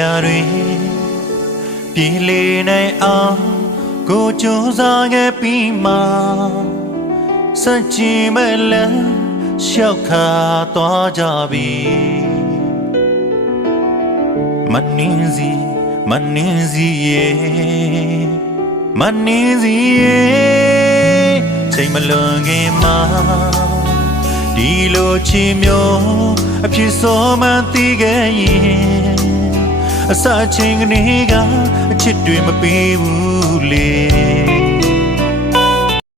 နေတာတွေပြေလေနိုင်အောင်ကိုကြိုးစားခဲ့ပြီးမှစัจจင်မဲ့လမ်းလျှောက်ခါသွားကြပြီမနှင်းစီရဲ့ချိန်မလွန်ခင်မှာဒီလိုချီမျိုးအဖြစ်စောမှန်းသိခဲ့ရင်အစချင်းကနေကအချစ်တွေမပေးဘူးလေ